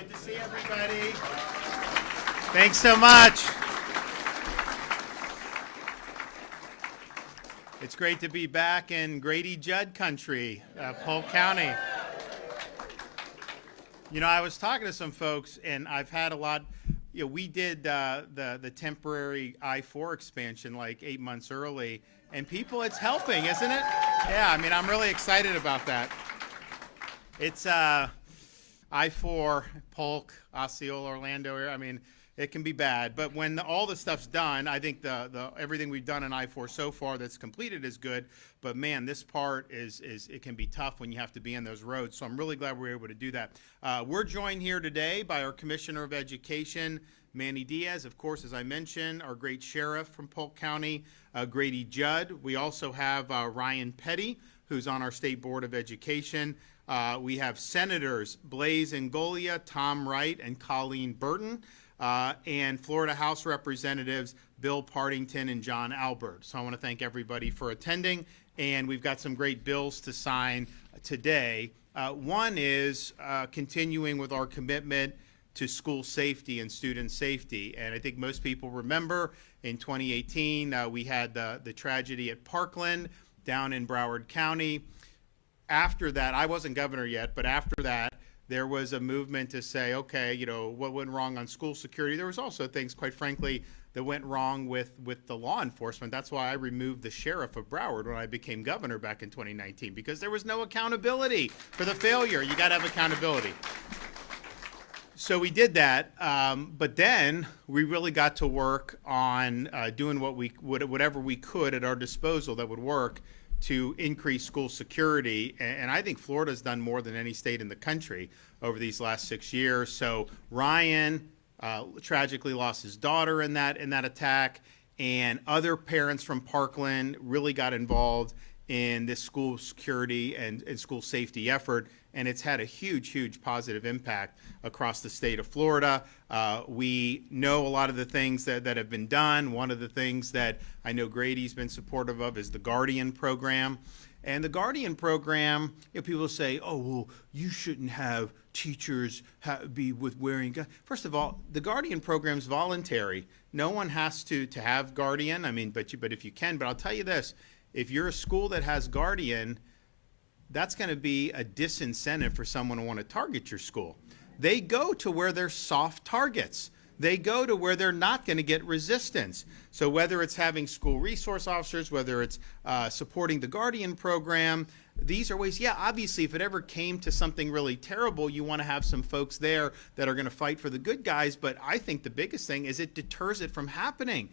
Good to see everybody. Thanks so much. It's great to be back in Grady Judd country, Polk County. You know, I was talking to some folks, and I've had a lot. You know, we did the temporary I-4 expansion like 8 months early, and people, it's helping, isn't it? Yeah, I mean, I'm really excited about that. It's I-4, Polk, Osceola, Orlando area. I mean, it can be bad, but when all the stuff's done, I think the everything we've done in I-4 so far that's completed is good. But man, this part is it can be tough when you have to be on those roads. So I'm really glad we're able to do that. We're joined here today by our Commissioner of Education, Manny Diaz, of course, as I mentioned, our great sheriff from Polk County, Grady Judd. We also have Ryan Petty, who's on our State Board of Education. We have Senators Blaise Ngolia, Tom Wright, and Colleen Burton. And Florida House Representatives Bill Partington and John Albert. So I want to thank everybody for attending, and we've got some great bills to sign today. One is continuing with our commitment to school safety and student safety, and I think most people remember in 2018 we had the tragedy at Parkland down in Broward County. After that, I wasn't governor yet, but after that, there was a movement to say, okay, you know, what went wrong on school security? There was also things, quite frankly, that went wrong with the law enforcement. That's why I removed the sheriff of Broward when I became governor back in 2019, because there was no accountability for the failure. You got to have accountability. So we did that, but then we really got to work on doing whatever we could at our disposal that would work to increase school security, and I think Florida's done more than any state in the country over these last 6 years. So Ryan tragically lost his daughter in that attack, and other parents from Parkland really got involved in this school security and school safety effort, and it's had a huge positive impact across the state of Florida. We know a lot of the things that have been done. One of the things that I know Grady's been supportive of is the Guardian program. And the Guardian program, you know, people say, oh, well, you shouldn't have teachers be with wearing guns. First of all, the Guardian program is voluntary. No one has to have Guardian. I mean, but if you can. But I'll tell you this, if you're a school that has Guardian, that's going to be a disincentive for someone to want to target your school. They go to where there's soft targets. They go to where they're not going to get resistance. So whether it's having school resource officers, whether it's supporting the Guardian program, these are ways, yeah, obviously if it ever came to something really terrible, you want to have some folks there that are going to fight for the good guys, but I think the biggest thing is it deters it from happening.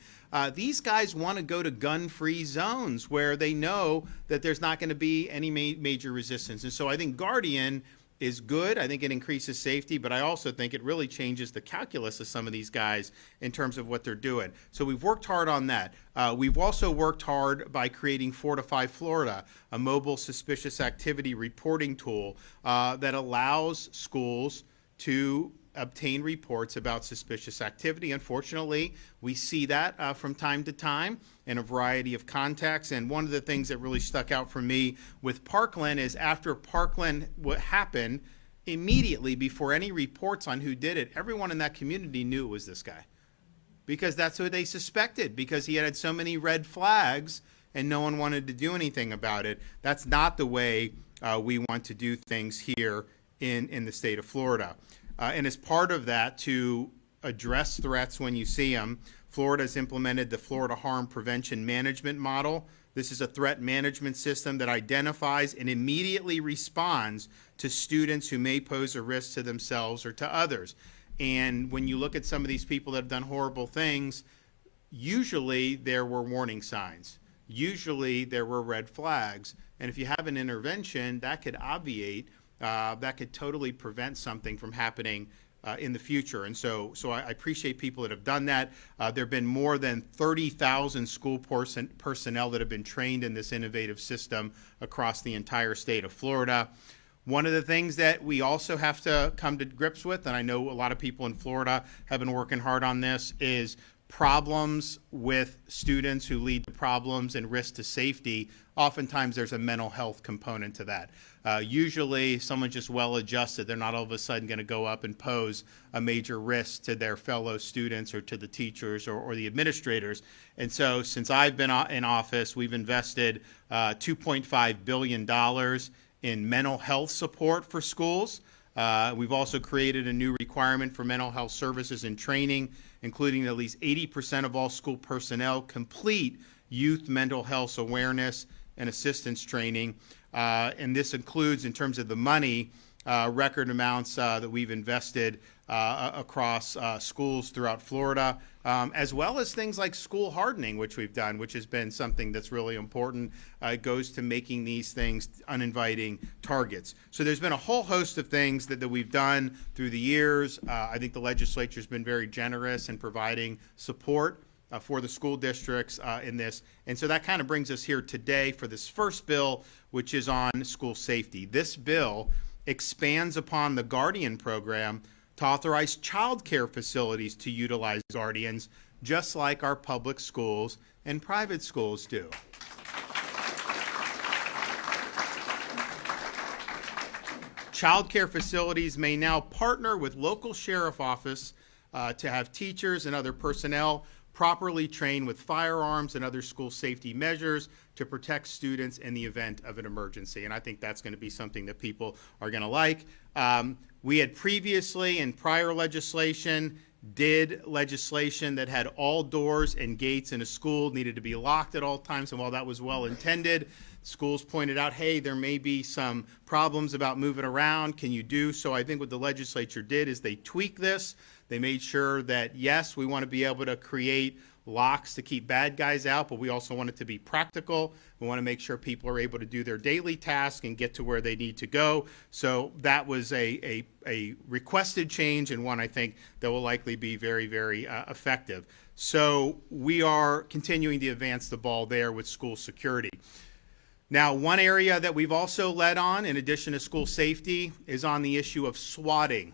These guys want to go to gun-free zones where they know that there's not going to be any major resistance. And so I think Guardian is good. I think it increases safety, but I also think it really changes the calculus of some of these guys in terms of what they're doing. So we've worked hard on that. We've also worked hard by creating Fortify Florida, a mobile suspicious activity reporting tool that allows schools to obtain reports about suspicious activity. Unfortunately, we see that from time to time in a variety of contexts. And one of the things that really stuck out for me with Parkland is after Parkland what happened, immediately before any reports on who did it, everyone in that community knew it was this guy. Because that's who they suspected, because he had so many red flags and no one wanted to do anything about it. That's not the way we want to do things here in the state of Florida. And as part of that, to address threats when you see them, Florida has implemented the Florida Harm Prevention Management Model. This is a threat management system that identifies and immediately responds to students who may pose a risk to themselves or to others. And when you look at some of these people that have done horrible things, usually there were warning signs. Usually there were red flags. And if you have an intervention, that could obviate, that could totally prevent something from happening in the future. And so I appreciate people that have done that. There have been more than 30,000 school personnel that have been trained in this innovative system across the entire state of Florida. One of the things that we also have to come to grips with, and I know a lot of people in Florida have been working hard on this, is problems with students who lead to problems and risk to safety, oftentimes there's a mental health component to that. Usually someone's just well-adjusted. They're not all of a sudden going to go up and pose a major risk to their fellow students or to the teachers or the administrators. And so since I've been in office, we've invested $2.5 billion in mental health support for schools. We've also created a new requirement for mental health services and training, including at least 80% of all school personnel complete youth mental health awareness and assistance training. And this includes, in terms of the money, record amounts that we've invested across schools throughout Florida, as well as things like school hardening, which we've done, which has been something that's really important. It goes to making these things uninviting targets. So there's been a whole host of things that we've done through the years. I think the legislature's been very generous in providing support for the school districts in this. And so that kind of brings us here today for this first bill, which is on school safety. This bill expands upon the Guardian program to authorize child care facilities to utilize guardians, just like our public schools and private schools do. Child care facilities may now partner with local sheriff office to have teachers and other personnel properly trained with firearms and other school safety measures to protect students in the event of an emergency. And I think that's going to be something that people are going to like. We had previously, in prior legislation, did legislation that had all doors and gates in a school needed to be locked at all times. And while that was well intended, schools pointed out, hey, there may be some problems about moving around. Can you do? So I think what the legislature did is they tweaked this. They made sure that, yes, we want to be able to create locks to keep bad guys out, but we also want it to be practical. We want to make sure people are able to do their daily task and get to where they need to go. So that was a requested change, and one I think that will likely be very, very effective. So we are continuing to advance the ball there with school security. Now, one area that we've also led on, in addition to school safety, is on the issue of swatting.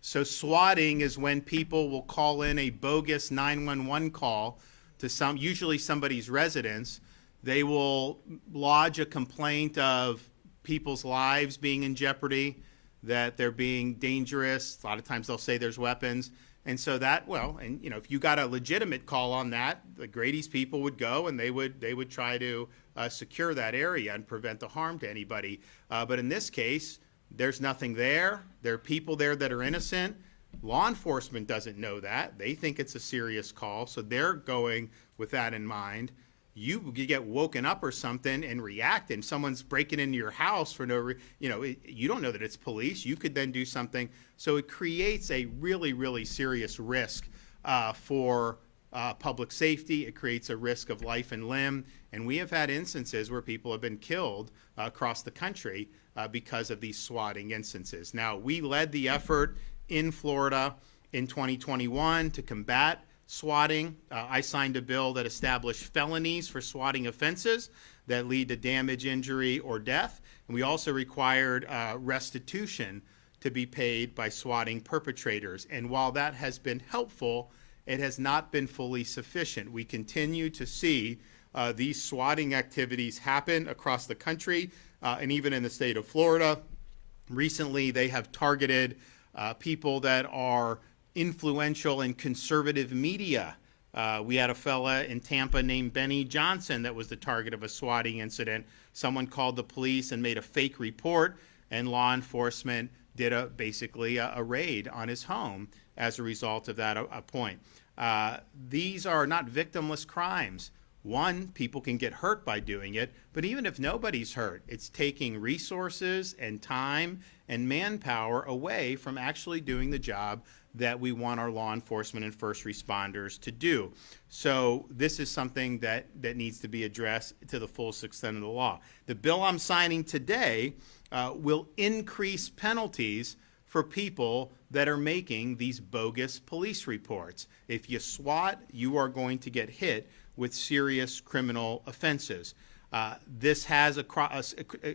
So swatting is when people will call in a bogus 911 call to usually somebody's residence. They will lodge a complaint of people's lives being in jeopardy, that they're being dangerous. A lot of times they'll say there's weapons. And so that, well, and you know, if you got a legitimate call on that, the Grady's people would go and they would try to secure that area and prevent the harm to anybody. But in this case, there's nothing there. There are people there that are innocent. Law enforcement doesn't know that. They think it's a serious call, so they're going with that in mind. You get woken up or something and react, and someone's breaking into your house for no reason. You know, you don't know that it's police. You could then do something. So it creates a really, really serious risk for public safety. It creates a risk of life and limb. And we have had instances where people have been killed across the country because of these swatting instances. Now, we led the effort in Florida in 2021 to combat swatting. I signed a bill that established felonies for swatting offenses that lead to damage, injury, or death. And we also required restitution to be paid by swatting perpetrators. And while that has been helpful, it has not been fully sufficient. We continue to see these swatting activities happen across the country and even in the state of Florida. Recently, they have targeted people that are influential in conservative media. We had a fella in Tampa named Benny Johnson that was the target of a swatting incident. Someone called the police and made a fake report, and law enforcement did basically a raid on his home as a result of that point. These are not victimless crimes. One, people can get hurt by doing it, but even if nobody's hurt, it's taking resources and time and manpower away from actually doing the job that we want our law enforcement and first responders to do. So this is something that needs to be addressed to the fullest extent of the law. The bill I'm signing today will increase penalties for people that are making these bogus police reports. If you SWAT, you are going to get hit with serious criminal offenses. This has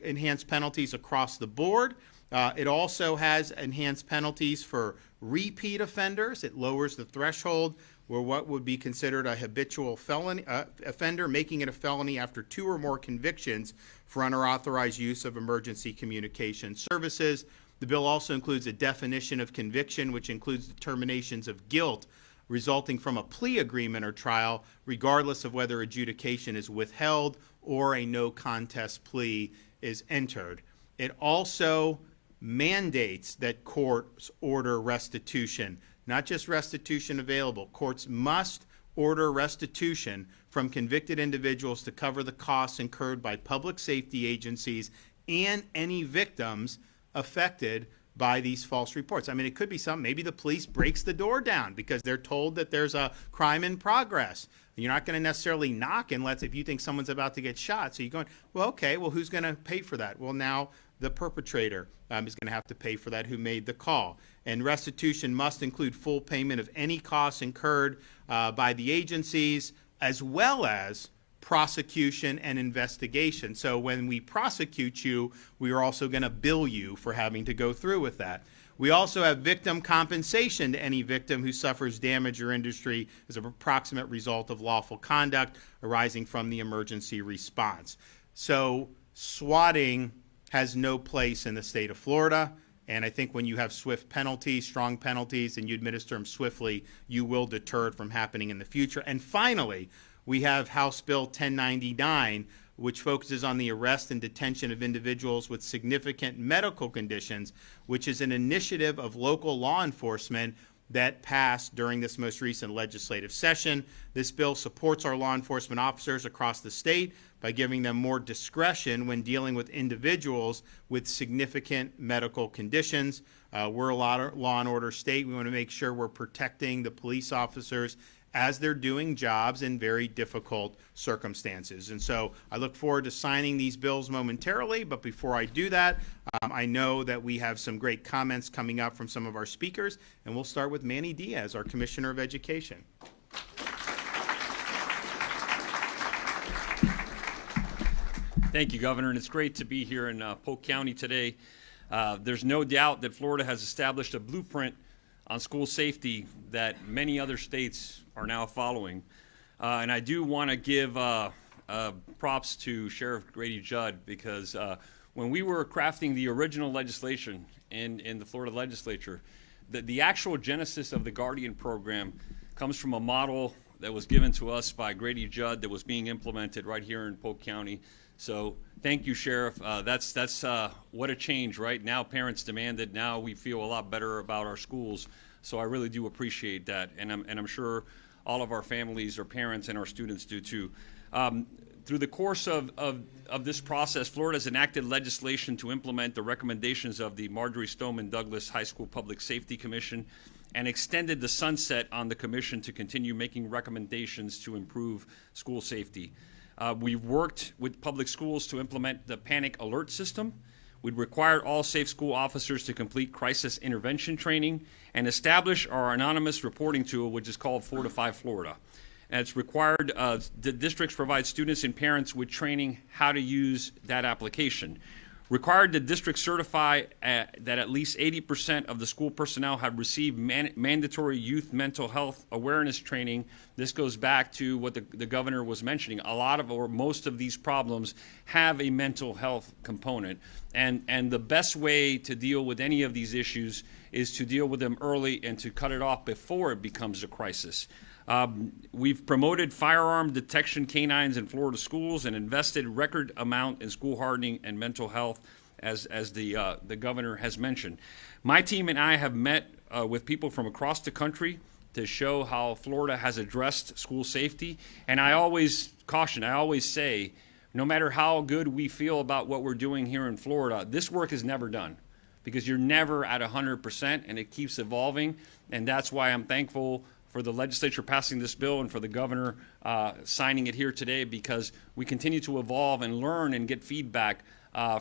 enhanced penalties across the board. It also has enhanced penalties for repeat offenders. It lowers the threshold were what would be considered a habitual felony offender, making it a felony after 2 or more convictions for unauthorized use of emergency communication services. The bill also includes a definition of conviction, which includes determinations of guilt resulting from a plea agreement or trial, regardless of whether adjudication is withheld or a no contest plea is entered. It also mandates that courts order restitution, not just restitution available. Courts must order restitution from convicted individuals to cover the costs incurred by public safety agencies and any victims affected by these false reports. I mean, it could be something, maybe the police breaks the door down because they're told that there's a crime in progress. You're not going to necessarily knock unless if you think someone's about to get shot. So you're going, well, okay, well, who's going to pay for that? Well, now the perpetrator is going to have to pay for that, who made the call. And restitution must include full payment of any costs incurred by the agencies, as well as prosecution and investigation. So when we prosecute you, we are also going to bill you for having to go through with that. We also have victim compensation to any victim who suffers damage or injury as an approximate result of lawful conduct arising from the emergency response. So swatting has no place in the state of Florida. And I think when you have swift penalties, strong penalties, and you administer them swiftly, you will deter it from happening in the future. And finally, we have House Bill 1099, which focuses on the arrest and detention of individuals with significant medical conditions, which is an initiative of local law enforcement that passed during this most recent legislative session. This bill supports our law enforcement officers across the state by giving them more discretion when dealing with individuals with significant medical conditions. We're a law and order state. We want to make sure we're protecting the police officers as they're doing jobs in very difficult circumstances. And so I look forward to signing these bills momentarily, but before I do that, I know that we have some great comments coming up from some of our speakers, and we'll start with Manny Diaz, our Commissioner of Education. Thank you, Governor, and it's great to be here in Polk County today. There's no doubt that Florida has established a blueprint on school safety that many other states are now following. And I do want to give props to Sheriff Grady Judd, because when we were crafting the original legislation in the Florida legislature, the actual genesis of the Guardian program comes from a model that was given to us by Grady Judd that was being implemented right here in Polk County. So thank you, Sheriff. That's what a change, right? Now parents demand it. Now we feel a lot better about our schools. So I really do appreciate that, and I'm sure all of our families, our parents, and our students do too. Through the course of this process, Florida has enacted legislation to implement the recommendations of the Marjorie Stoneman Douglas High School Public Safety Commission and extended the sunset on the commission to continue making recommendations to improve school safety. We've worked with public schools to implement the panic alert system. We've required all safe school officers to complete crisis intervention training and establish our anonymous reporting tool, which is called Fortify Florida. And it's required the districts provide students and parents with training how to use that application. Required the district certify that at least 80% of the school personnel have received mandatory youth mental health awareness training. This goes back to what the governor was mentioning. A lot of or most of these problems have a mental health component. And the best way to deal with any of these issues is to deal with them early and to cut it off before it becomes a crisis. We've promoted firearm detection canines in Florida schools and invested record amount in school hardening and mental health, as the governor has mentioned. My team and I have met with people from across the country to show how Florida has addressed school safety. And I always caution, I always say, no matter how good we feel about what we're doing here in Florida, this work is never done, because you're never at 100% and it keeps evolving. And that's why I'm thankful for the legislature passing this bill and for the governor signing it here today, because we continue to evolve and learn and get feedback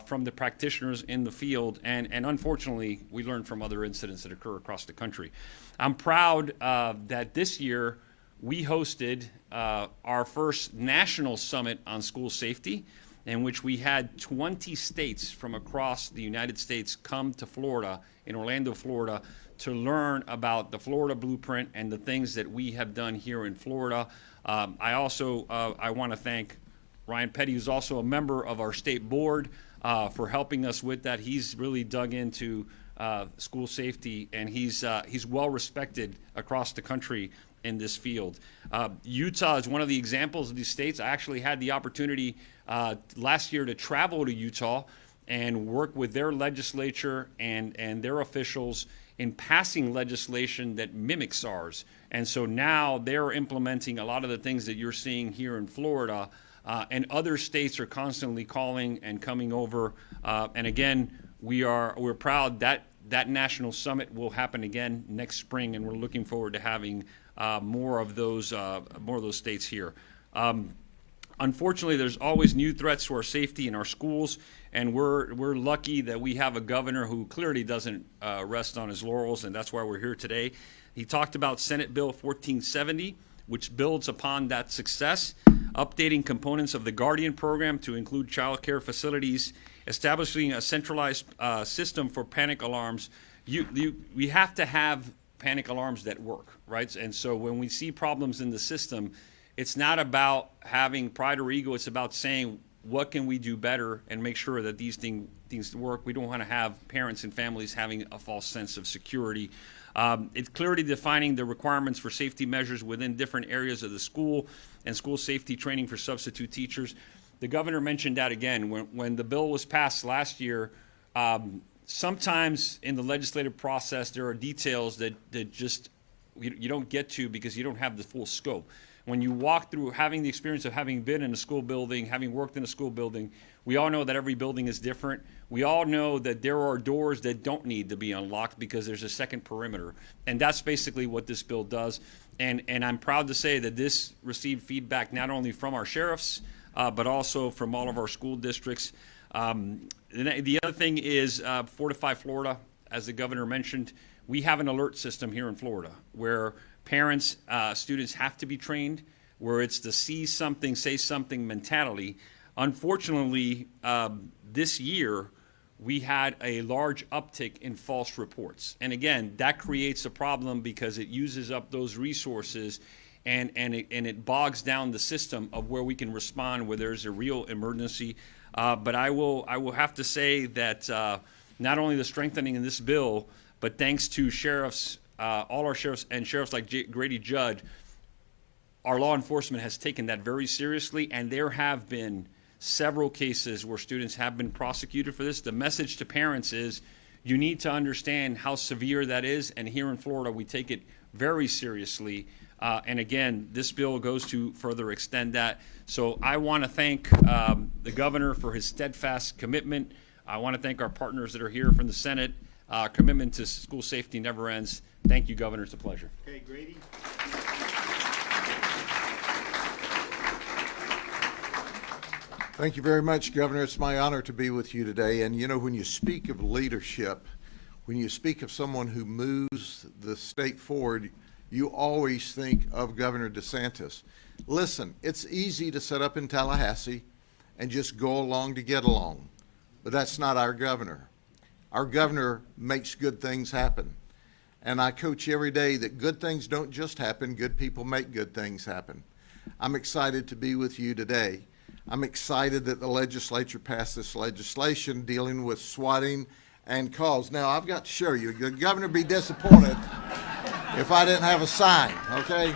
from the practitioners in the field. And unfortunately, we learn from other incidents that occur across the country. I'm proud that this year we hosted our first national summit on school safety, in which we had 20 states from across the United States come to Florida, in Orlando, Florida, learn about the Florida blueprint and the things that we have done here in Florida. I also I want to thank Ryan Petty, who's also a member of our state board, for helping us with that. He's really dug into school safety, and he's well respected across the country in this field. Utah is one of the examples of these states. I actually had the opportunity last year to travel to Utah and work with their legislature and their officials in passing legislation that mimics ours. And so now they're implementing a lot of the things that you're seeing here in Florida, and other states are constantly calling and coming over. And again, we're proud that that national summit will happen again next spring, and we're looking forward to having more of those states here. Unfortunately, there's always new threats to our safety in our schools, and we're lucky that we have a governor who clearly doesn't rest on his laurels, and that's why we're here today. He talked about Senate Bill 1470, which builds upon that success, updating components of the Guardian program to include child care facilities, establishing a centralized system for panic alarms. We have to have panic alarms that work, right? And so when we see problems in the system, it's not about having pride or ego. It's about saying, what can we do better and make sure that these things work? We don't want to have parents and families having a false sense of security. It's clearly defining the requirements for safety measures within different areas of the school and school safety training for substitute teachers. The governor mentioned that again. When the bill was passed last year, sometimes in the legislative process, there are details that just you don't get to because you don't have the full scope. When you walk through, having the experience of having been in a school building, having worked in a school building, we all know that every building is different. We all know that there are doors that don't need to be unlocked because there's a second perimeter. And that's basically what this bill does. And I'm proud to say that this received feedback not only from our sheriffs, but also from all of our school districts. The other thing is Fortify Florida, as the governor mentioned. We have an alert system here in Florida where parents, students have to be trained, where it's the see something, say something mentality. Unfortunately, this year, we had a large uptick in false reports. And again, that creates a problem because it uses up those resources and it bogs down the system of where we can respond where there's a real emergency. But I will have to say that not only the strengthening in this bill, but thanks to sheriffs, all our sheriffs and sheriffs like Grady Judd, our law enforcement has taken that very seriously, and there have been several cases where students have been prosecuted for this. The message to parents is you need to understand how severe that is, and here in Florida we take it very seriously. And again, this bill goes to further extend that. So I want to thank the governor for his steadfast commitment. I want to thank our partners that are here from the Senate. Commitment to school safety never ends. Thank you, Governor. It's a pleasure. Okay, Grady. Thank you very much, Governor. It's my honor to be with you today. And you know, when you speak of leadership, when you speak of someone who moves the state forward, you always think of Governor DeSantis. Listen, it's easy to set up in Tallahassee and just go along to get along, but that's not our governor. Our governor makes good things happen. And I coach every day that good things don't just happen, good people make good things happen. I'm excited to be with you today. I'm excited that the legislature passed this legislation dealing with swatting and calls. Now, I've got to show you. The governor would be disappointed if I didn't have a sign, okay?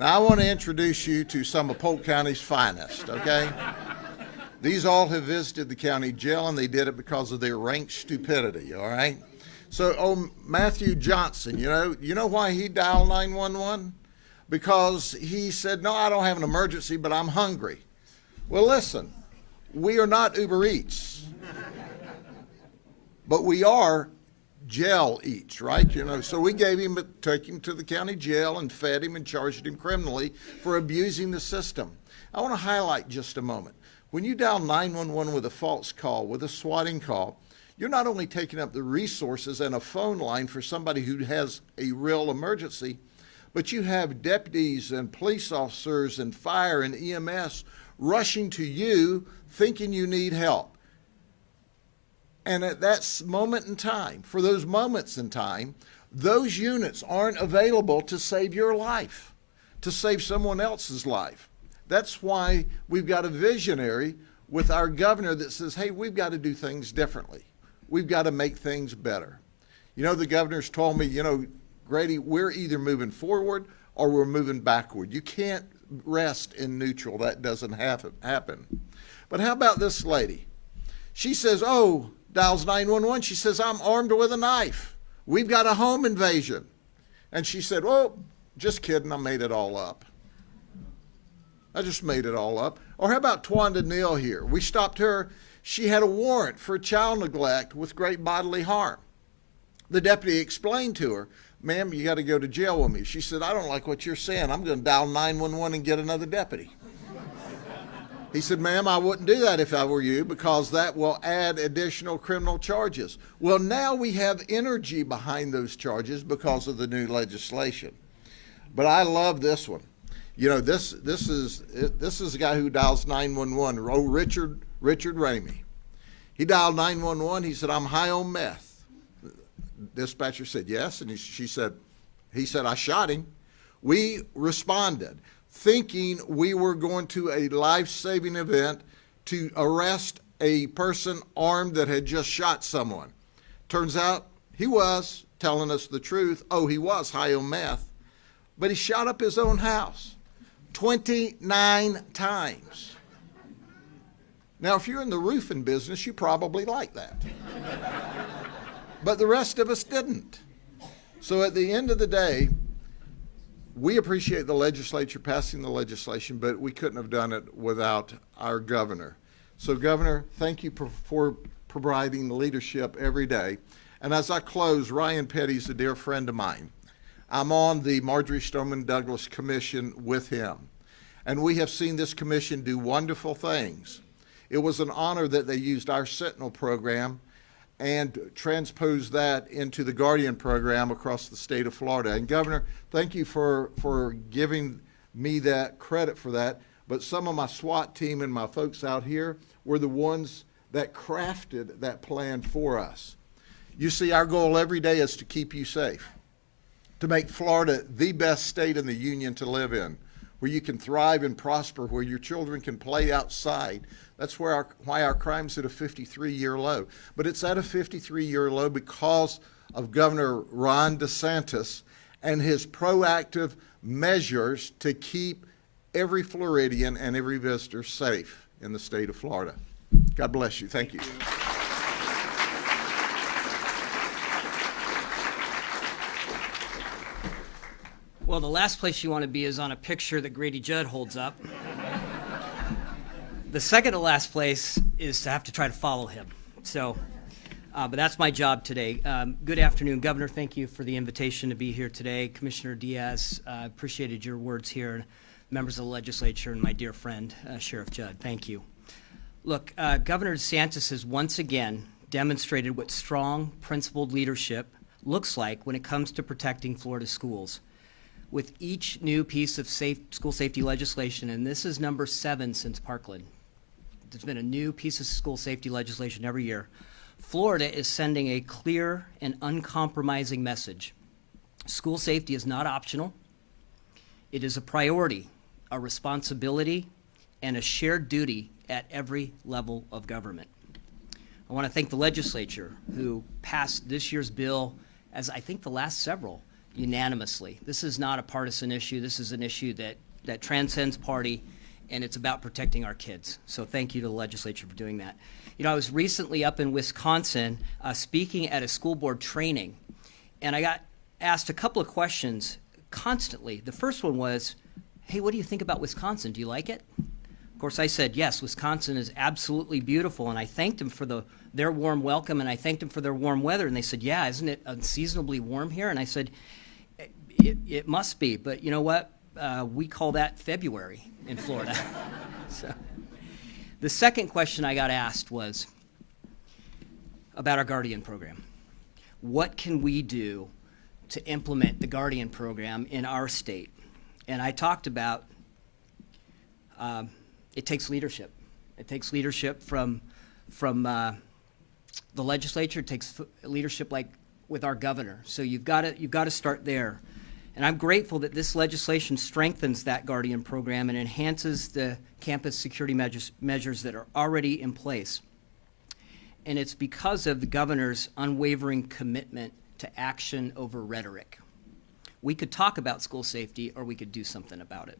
Now, I want to introduce you to some of Polk County's finest, okay? These all have visited the county jail, and they did it because of their rank stupidity, all right? So, Matthew Johnson, you know why he dialed 911? Because he said, no, I don't have an emergency, but I'm hungry. Well, listen, we are not Uber Eats, but we are jail eats, right? So we took him to the county jail and fed him and charged him criminally for abusing the system. I want to highlight just a moment. When you dial 911 with a false call, with a swatting call, you're not only taking up the resources and a phone line for somebody who has a real emergency, but you have deputies and police officers and fire and EMS rushing to you thinking you need help. And at that moment in time, for those moments in time, those units aren't available to save your life, to save someone else's life. That's why we've got a visionary with our governor that says, hey, we've got to do things differently. We've got to make things better. You know, the governor's told me, you know, Grady, we're either moving forward or we're moving backward. You can't rest in neutral. That doesn't happen. But how about this lady? She says, oh, dials 911. She says, I'm armed with a knife. We've got a home invasion. And she said, oh, just kidding. I made it all up. I just made it all up. Or how about Twanda Neal here? We stopped her. She had a warrant for child neglect with great bodily harm. The deputy explained to her, ma'am, you got to go to jail with me. She said, I don't like what you're saying. I'm going to dial 911 and get another deputy. He said, ma'am, I wouldn't do that if I were you because that will add additional criminal charges. Well, now we have energy behind those charges because of the new legislation. But I love this one. You know, this is a guy who dials 911, Richard Ramey. He dialed 911. He said, I'm high on meth. Dispatcher said, yes. And he said, I shot him. We responded thinking we were going to a life-saving event to arrest a person armed that had just shot someone. Turns out he was telling us the truth. Oh, he was high on meth, but he shot up his own house 29 times. Now, if you're in the roofing business, you probably like that. But the rest of us didn't. So at the end of the day, we appreciate the legislature passing the legislation, but we couldn't have done it without our governor. So, Governor, thank you for providing leadership every day. And as I close, Ryan Petty's a dear friend of mine. I'm on the Marjorie Stoneman Douglas Commission with him. And we have seen this commission do wonderful things. It was an honor that they used our Sentinel program and transpose that into the Guardian program across the state of Florida. And Governor, thank you for giving me that credit for that. But some of my SWAT team and my folks out here were the ones that crafted that plan for us. You see, our goal every day is to keep you safe, to make Florida the best state in the union to live in, where you can thrive and prosper, where your children can play outside. That's why our crime's at a 53-year low. But it's at a 53-year low because of Governor Ron DeSantis and his proactive measures to keep every Floridian and every visitor safe in the state of Florida. God bless you. Thank you. Well, the last place you want to be is on a picture that Grady Judd holds up. The second to last place is to have to try to follow him. So, but that's my job today. Good afternoon, Governor. Thank you for the invitation to be here today. Commissioner Diaz, appreciated your words here. Members of the legislature and my dear friend, Sheriff Judd, thank you. Look, Governor DeSantis has once again demonstrated what strong, principled leadership looks like when it comes to protecting Florida schools. With each new piece of school safety legislation, and this is number 7 since Parkland, there's been a new piece of school safety legislation every year. Florida is sending a clear and uncompromising message. School safety is not optional. It is a priority, a responsibility, and a shared duty at every level of government. I want to thank the legislature who passed this year's bill, as I think the last several, unanimously. This is not a partisan issue. This is an issue that transcends party, and it's about protecting our kids. So thank you to the legislature for doing that. You know, I was recently up in Wisconsin speaking at a school board training, and I got asked a couple of questions constantly. The first one was, hey, what do you think about Wisconsin? Do you like it? Of course, I said, yes, Wisconsin is absolutely beautiful, and I thanked them for their warm welcome, and I thanked them for their warm weather, and they said, yeah, isn't it unseasonably warm here? And I said, it must be, but you know what? We call that February in Florida. So, the second question I got asked was about our Guardian program. What can we do to implement the Guardian program in our state? And I talked about it takes leadership. It takes leadership from the legislature takes leadership like with our governor. So you've got to start there. And I'm grateful that this legislation strengthens that Guardian program and enhances the campus security measures that are already in place. And it's because of the governor's unwavering commitment to action over rhetoric. We could talk about school safety, or we could do something about it.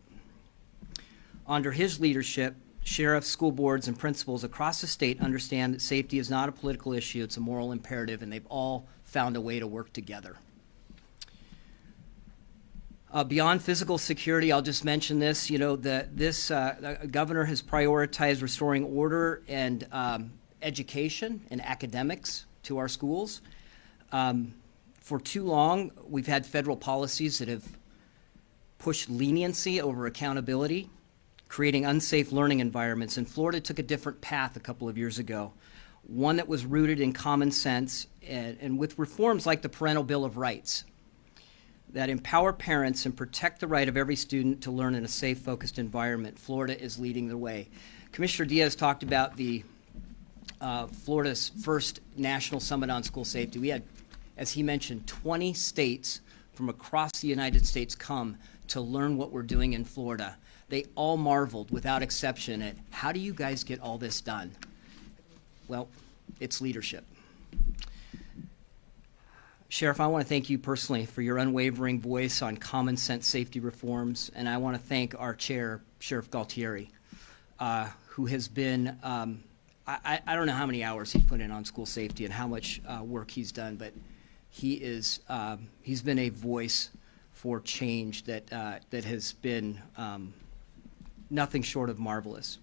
Under his leadership, sheriffs, school boards, and principals across the state understand that safety is not a political issue, it's a moral imperative, and they've all found a way to work together. Beyond physical security, I'll just mention this, the governor has prioritized restoring order and education and academics to our schools. For too long, we've had federal policies that have pushed leniency over accountability, creating unsafe learning environments, and Florida took a different path a couple of years ago, one that was rooted in common sense and with reforms like the Parental Bill of Rights that empower parents and protect the right of every student to learn in a safe, focused environment. Florida is leading the way. Commissioner Diaz talked about the Florida's first National Summit on School Safety. We had, as he mentioned, 20 states from across the United States come to learn what we're doing in Florida. They all marveled, without exception, at how do you guys get all this done? Well, it's leadership. Sheriff, I want to thank you personally for your unwavering voice on common sense safety reforms, and I want to thank our chair, Sheriff Galtieri, who has been, I don't know how many hours he's put in on school safety and how much work he's done, but he's been a voice for change that has been nothing short of marvelous.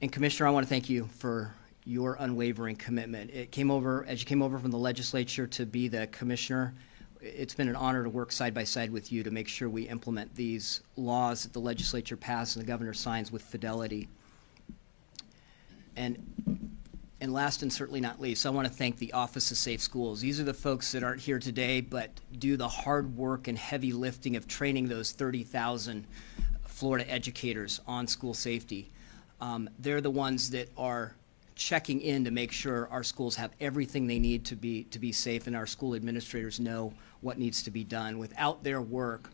And Commissioner, I want to thank you for your unwavering commitment. As you came over from the legislature to be the commissioner, it's been an honor to work side by side with you to make sure we implement these laws that the legislature passed and the governor signs with fidelity. And last and certainly not least, I want to thank the Office of Safe Schools. These are the folks that aren't here today, but do the hard work and heavy lifting of training those 30,000 Florida educators on school safety. They're the ones that are checking in to make sure our schools have everything they need to be safe, and our school administrators know what needs to be done. Without their work,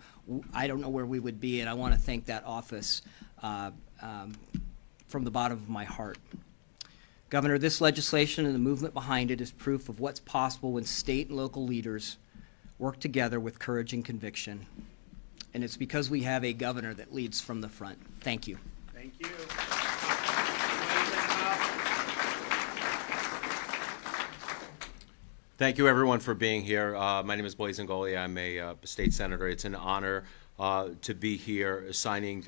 I don't know where we would be, and I want to thank that office from the bottom of my heart. Governor, this legislation and the movement behind it is proof of what's possible when state and local leaders work together with courage and conviction. And it's because we have a governor that leads from the front. Thank you. Thank you. Thank you, everyone, for being here. My name is Blaise Ngoli. I'm a state senator. It's an honor to be here signing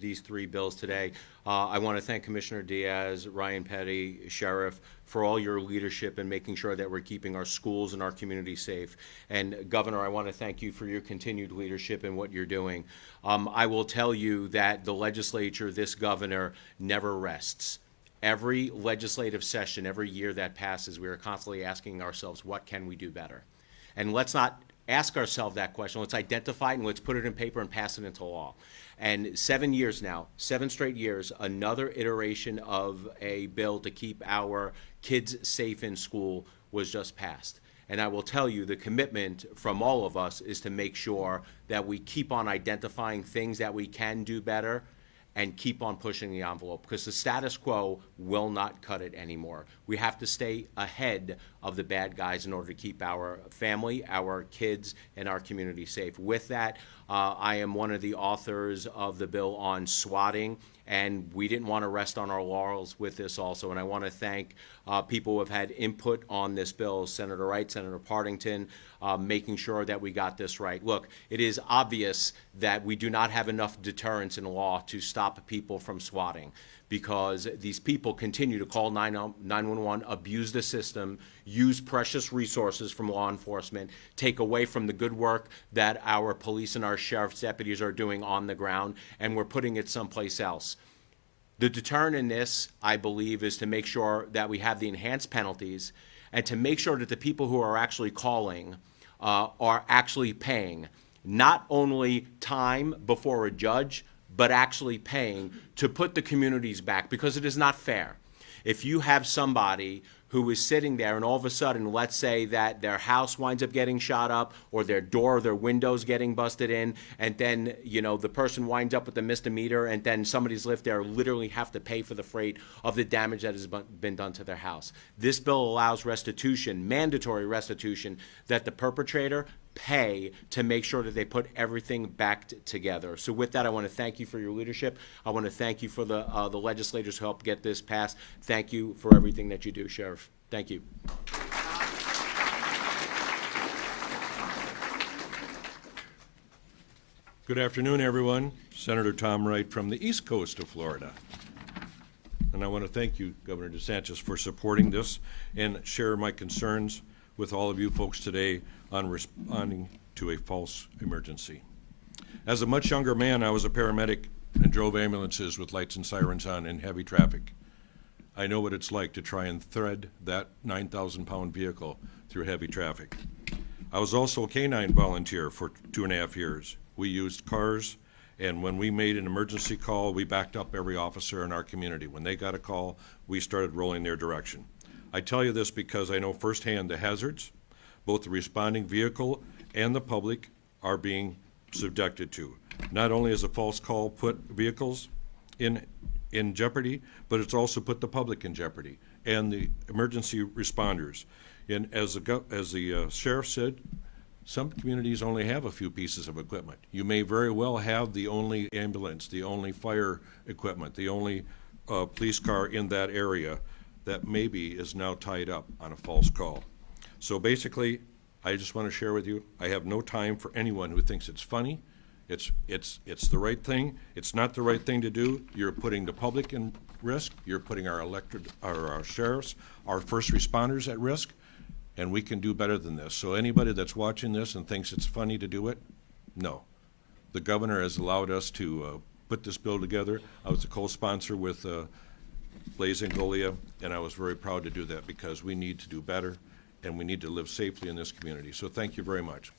these three bills today. I want to thank Commissioner Diaz, Ryan Petty, Sheriff, for all your leadership in making sure that we're keeping our schools and our community safe. And Governor, I want to thank you for your continued leadership in what you're doing. I will tell you that the legislature, this governor, never rests. Every legislative session, every year that passes, we are constantly asking ourselves, what can we do better? And let's not ask ourselves that question. Let's identify it and let's put it in paper and pass it into law. And 7 years now, 7 straight years, another iteration of a bill to keep our kids safe in school was just passed. And I will tell you, the commitment from all of us is to make sure that we keep on identifying things that we can do better and keep on pushing the envelope, because the status quo will not cut it anymore. We have to stay ahead of the bad guys in order to keep our family, our kids, and our community safe. With that, I am one of the authors of the bill on swatting, and we didn't want to rest on our laurels with this also. And I want to thank people who have had input on this bill, Senator Wright, Senator Partington, making sure that we got this right. Look, it is obvious that we do not have enough deterrence in law to stop people from swatting, because these people continue to call 911, abuse the system, use precious resources from law enforcement, take away from the good work that our police and our sheriff's deputies are doing on the ground, and we're putting it someplace else. The deterrent in this, I believe, is to make sure that we have the enhanced penalties and to make sure that the people who are actually calling are actually paying, not only time before a judge, but actually paying to put the communities back, because it is not fair. If you have somebody who is sitting there and all of a sudden, let's say that their house winds up getting shot up or their door, their windows getting busted in, and then, you know, the person winds up with a misdemeanor and then somebody's lived there literally have to pay for the freight of the damage that has been done to their house. This bill allows restitution, mandatory restitution, that the perpetrator pay to make sure that they put everything back together. So with that, I want to thank you for your leadership. I want to thank you for the legislators who helped get this passed. Thank you for everything that you do, Sheriff. Thank you. Good afternoon, everyone. Senator Tom Wright from the East Coast of Florida. And I want to thank you, Governor DeSantis, for supporting this and share my concerns with all of you folks today on responding to a false emergency. As a much younger man, I was a paramedic and drove ambulances with lights and sirens on in heavy traffic. I know what it's like to try and thread that 9,000-pound vehicle through heavy traffic. I was also a canine volunteer for 2.5 years. We used cars, and when we made an emergency call, we backed up every officer in our community. When they got a call, we started rolling their direction. I tell you this because I know firsthand the hazards both the responding vehicle and the public are being subjected to. Not only has a false call put vehicles in jeopardy, but it's also put the public in jeopardy and the emergency responders. And as the sheriff said, some communities only have a few pieces of equipment. You may very well have the only ambulance, the only fire equipment, the only police car in that area that maybe is now tied up on a false call. So basically, I just want to share with you, I have no time for anyone who thinks it's funny. It's the right thing. It's not the right thing to do. You're putting the public in risk. You're putting our our sheriffs, our first responders at risk, and we can do better than this. So anybody that's watching this and thinks it's funny to do it, no. The governor has allowed us to put this bill together. I was a co-sponsor with Blaise and Golia, and I was very proud to do that because we need to do better and we need to live safely in this community. So thank you very much.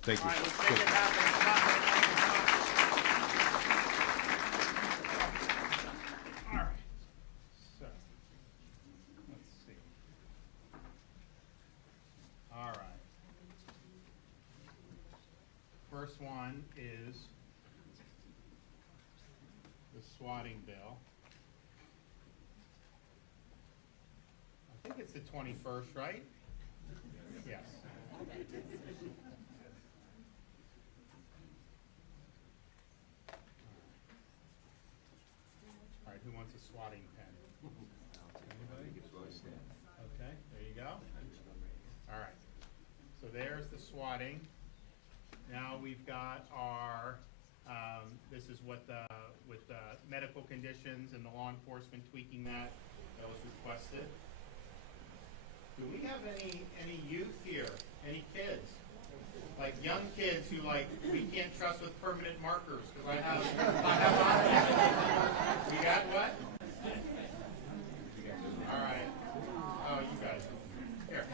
Thank you. All right, let's make it happen. All right. So, let's see. All right. First one is the swatting bill. I think it's the 21st, right? Yes. All right, who wants a swatting pen? Anybody? Okay, there you go. All right, so there's the swatting. Now we've got our, this is what with the medical conditions and the law enforcement tweaking that was requested. Do we have any youth here? Any kids? Like young kids who we can't trust with permanent markers because I have on there. We got what? All right. Oh, you guys. Here.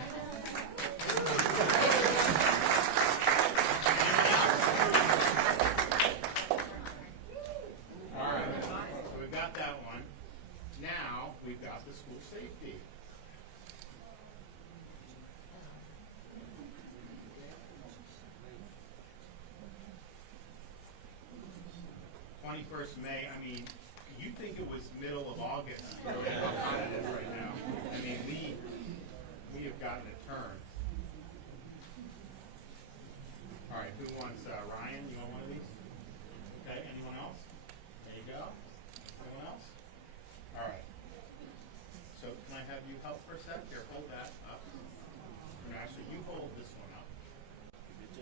All right. So we've got that one. Now we've got the school safety. 21st May, I mean, you'd think it was middle of August, how hot it is right now. I mean, we have gotten a turn. All right, who wants, Ryan, you want one of these? Okay, anyone else? There you go. Anyone else? All right. So can I have you help for a sec? Here, hold that up. And actually, you hold this one up.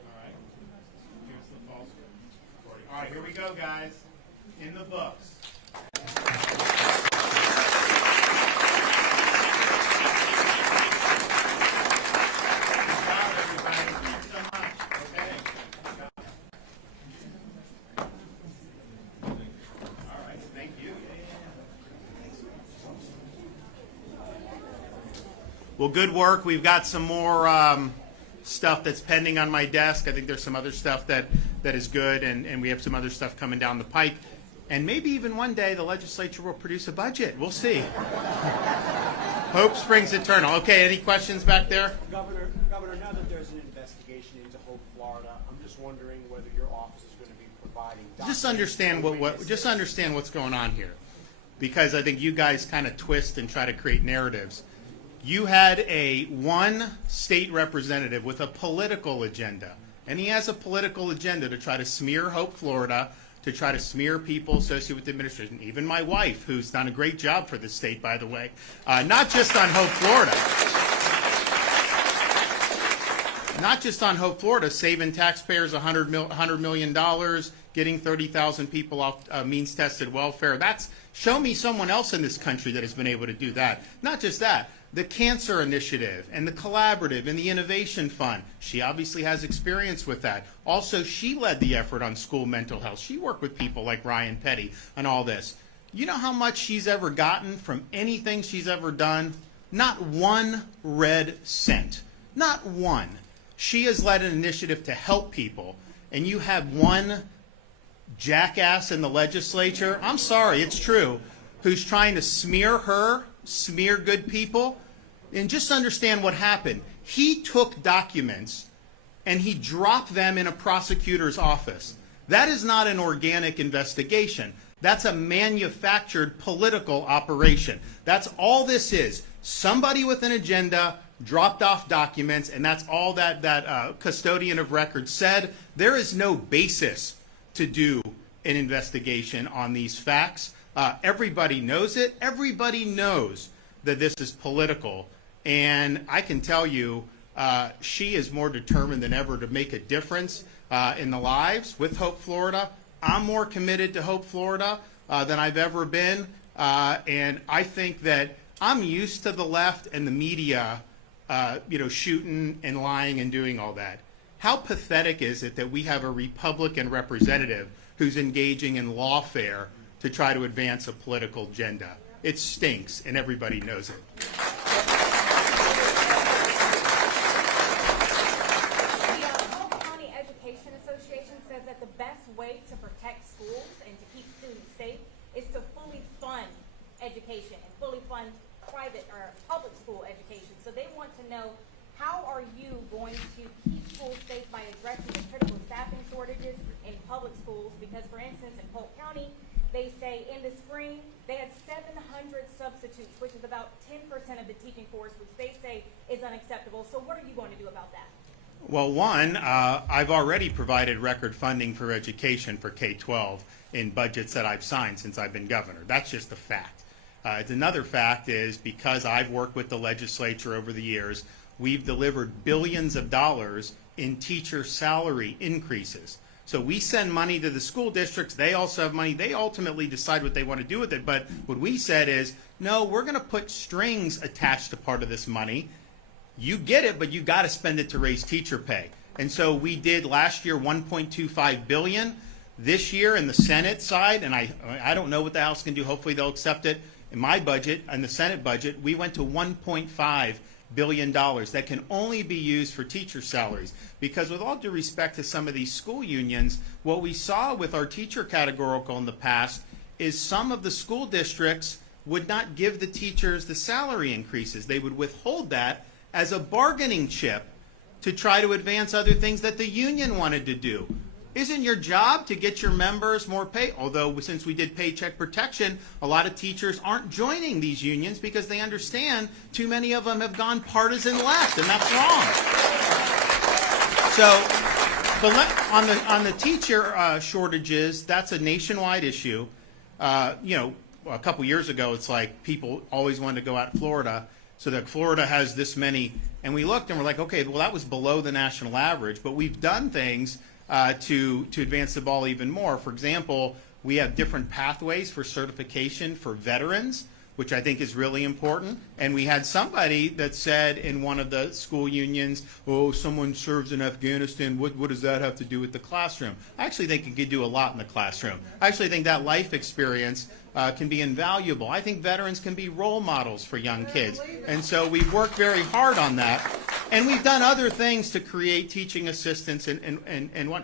All right. Here's the false recording. All right, here we go, guys. In the books. Well, good work. We've got some more stuff that's pending on my desk. I think there's some other stuff that is good, and we have some other stuff coming down the pike. And maybe even one day the legislature will produce a budget. We'll see. Hope springs eternal. Okay, any questions back there? Governor, now that there's an investigation into Hope, Florida, I'm just wondering whether your office is going to be providing Just understand just understand what's going on here, because I think you guys kind of twist and try to create narratives. You had one state representative with a political agenda, and he has a political agenda to try to smear Hope, Florida, to try to smear people associated with the administration. Even my wife, who's done a great job for this state, by the way, not just on Hope, Florida. Not just on Hope, Florida, saving taxpayers $100 million, getting 30,000 people off means-tested welfare. Show me someone else in this country that has been able to do that. Not just that, the Cancer Initiative and the Collaborative and the Innovation Fund. She obviously has experience with that. Also, she led the effort on school mental health. She worked with people like Ryan Petty on all this. You know how much she's ever gotten from anything she's ever done? Not one red cent. Not one. She has led an initiative to help people, and you have one jackass in the legislature, I'm sorry, it's true, who's trying to smear her, smear good people. And just understand what happened. He took documents and he dropped them in a prosecutor's office. That is not an organic investigation. That's a manufactured political operation. That's all this is. Somebody with an agenda dropped off documents, and that's all that custodian of records said. There is no basis to do an investigation on these facts. Everybody knows it. Everybody knows that this is political. And I can tell you, she is more determined than ever to make a difference in the lives with Hope, Florida. I'm more committed to Hope, Florida than I've ever been. And I think that I'm used to the left and the media, shooting and lying and doing all that. How pathetic is it that we have a Republican representative who's engaging in lawfare to try to advance a political agenda? It stinks, and everybody knows it. Education and fully fund private or public school education. So they want to know, how are you going to keep schools safe by addressing the critical staffing shortages in public schools? Because, for instance, in Polk County, they say in the spring they had 700 substitutes, which is about 10% of the teaching force, which they say is unacceptable. So what are you going to do about that? Well, one, I've already provided record funding for education for K-12 in budgets that I've signed since I've been governor. That's just a fact. Another fact is, because I've worked with the legislature over the years, we've delivered billions of dollars in teacher salary increases. So we send money to the school districts. They also have money. They ultimately decide what they want to do with it. But what we said is, no, we're going to put strings attached to part of this money. You get it, but you got to spend it to raise teacher pay. And so we did last year $1.25 billion. This year in the Senate side, and I don't know what the House can do. Hopefully they'll accept it. In my budget, in the Senate budget, we went to $1.5 billion that can only be used for teacher salaries. Because with all due respect to some of these school unions, what we saw with our teacher categorical in the past is some of the school districts would not give the teachers the salary increases. They would withhold that as a bargaining chip to try to advance other things that the union wanted to do. Isn't your job to get your members more pay? Although since we did paycheck protection, a lot of teachers aren't joining these unions because they understand too many of them have gone partisan left, and that's wrong. So, but on the teacher shortages, that's a nationwide issue. A couple years ago, it's like people always wanted to go out to Florida, so that Florida has this many, and we looked and we're like, okay, well that was below the national average, but we've done things to advance the ball even more. For example, we have different pathways for certification for veterans, which I think is really important. And we had somebody that said in one of the school unions, oh, someone serves in Afghanistan, what does that have to do with the classroom? I actually think it could do a lot in the classroom. I actually think that life experience can be invaluable. I think veterans can be role models for young kids. And so we've worked very hard on that. And we've done other things to create teaching assistants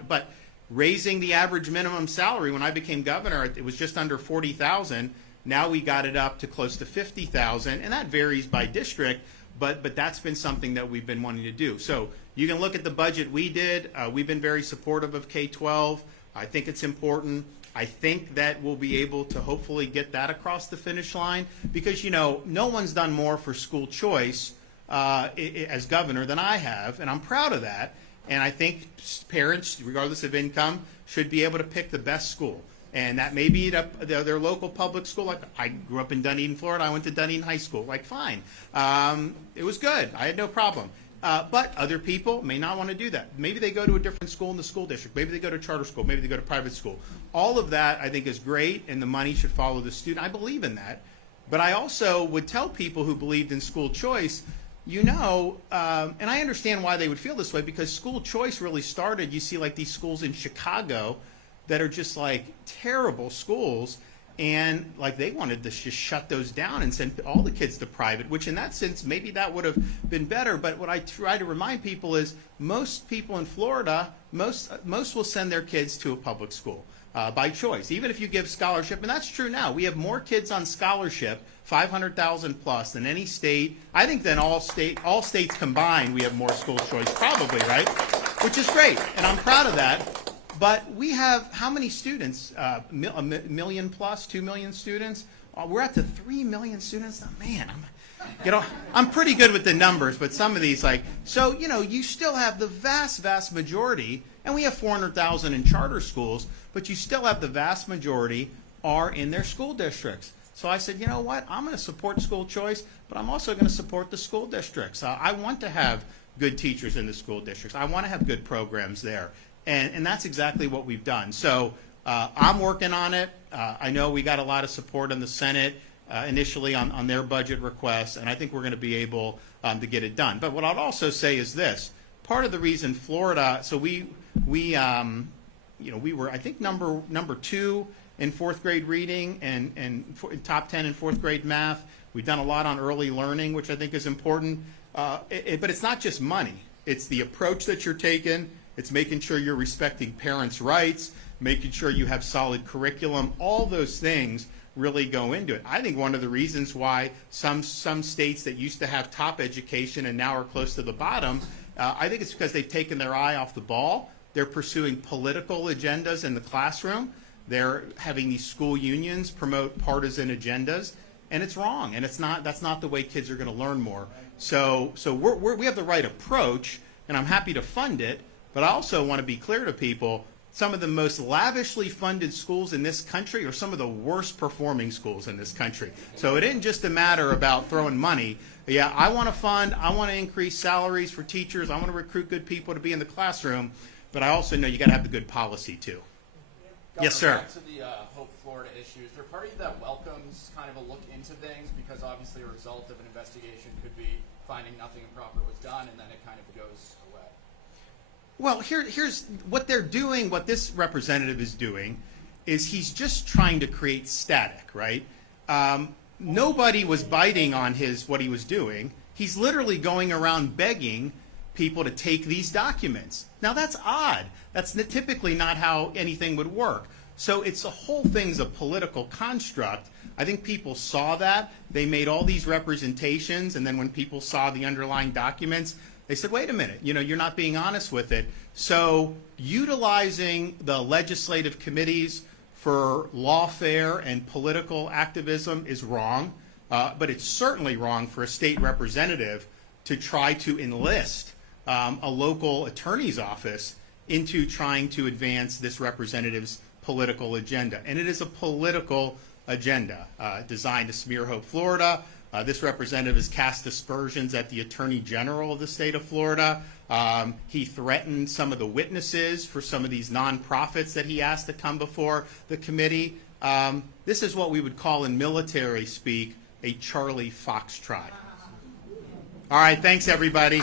but raising the average minimum salary, when I became governor, it was just under $40,000. Now we got it up to close to 50,000, and that varies by district, but that's been something that we've been wanting to do. So you can look at the budget we did. We've been very supportive of K-12. I think it's important. I think that we'll be able to hopefully get that across the finish line because, no one's done more for school choice as governor than I have, and I'm proud of that. And I think parents, regardless of income, should be able to pick the best school. And that may be their local public school. Like I grew up in Dunedin, Florida. I went to Dunedin High School. Like, fine. It was good. I had no problem. But other people may not want to do that. Maybe they go to a different school in the school district. Maybe they go to charter school. Maybe they go to private school. All of that, I think, is great, and the money should follow the student. I believe in that. But I also would tell people who believed in school choice, and I understand why they would feel this way, because school choice really started, you see like these schools in Chicago that are just like terrible schools, and like they wanted to just shut those down and send all the kids to private, which in that sense maybe that would have been better. But what I try to remind people is most people in Florida, most will send their kids to a public school by choice, even if you give scholarship. And that's true now. We have more kids on scholarship, 500,000 plus, than any state. I think than all states combined, we have more school choice probably, right? Which is great, and I'm proud of that. But we have how many students? A million plus, 2 million students? We're at to 3 million students. Oh, man, I'm pretty good with the numbers, but some of these, you still have the vast majority, and we have 400,000 in charter schools, but you still have the vast majority are in their school districts. So I said, you know what? I'm going to support school choice, but I'm also going to support the school districts. I want to have good teachers in the school districts. I want to have good programs there. And that's exactly what we've done. So I'm working on it. I know we got a lot of support in the Senate initially on their budget requests, and I think we're going to be able to get it done. But what I'd also say is this. Part of the reason Florida, so we were, I think, number 2 in 4th grade reading and top 10 in 4th grade math. We've done a lot on early learning, which I think is important. But it's not just money. It's the approach that you're taking. It's making sure you're respecting parents' rights, making sure you have solid curriculum. All those things really go into it. I think one of the reasons why some states that used to have top education and now are close to the bottom, I think it's because they've taken their eye off the ball. They're pursuing political agendas in the classroom. They're having these school unions promote partisan agendas, and it's wrong. And that's not the way kids are going to learn more. So we have the right approach, and I'm happy to fund it. But I also want to be clear to people, some of the most lavishly funded schools in this country are some of the worst performing schools in this country. So it isn't just a matter about throwing money. Yeah, I want to fund, I want to increase salaries for teachers, I want to recruit good people to be in the classroom, but I also know you got to have the good policy too. Governor, yes, sir. Back to the Hope Florida issue. Is there a party that welcomes kind of a look into things, because obviously a result of an investigation could be finding nothing improper was done and then it kind of goes away? Well, here's what they're doing, what this representative is doing, is he's just trying to create static, right? Nobody was biting on what he was doing. He's literally going around begging people to take these documents. Now, that's odd. That's typically not how anything would work. So the whole thing's a political construct. I think people saw that. They made all these representations, and then when people saw the underlying documents, they said, wait a minute, you're not being honest with it. So utilizing the legislative committees for lawfare and political activism is wrong, but it's certainly wrong for a state representative to try to enlist a local attorney's office into trying to advance this representative's political agenda. And it is a political agenda designed to smear Hope Florida. This representative has cast aspersions at the Attorney General of the state of Florida. He threatened some of the witnesses for some of these nonprofits that he asked to come before the committee. This is what we would call in military speak a Charlie Foxtrot. All right, thanks everybody.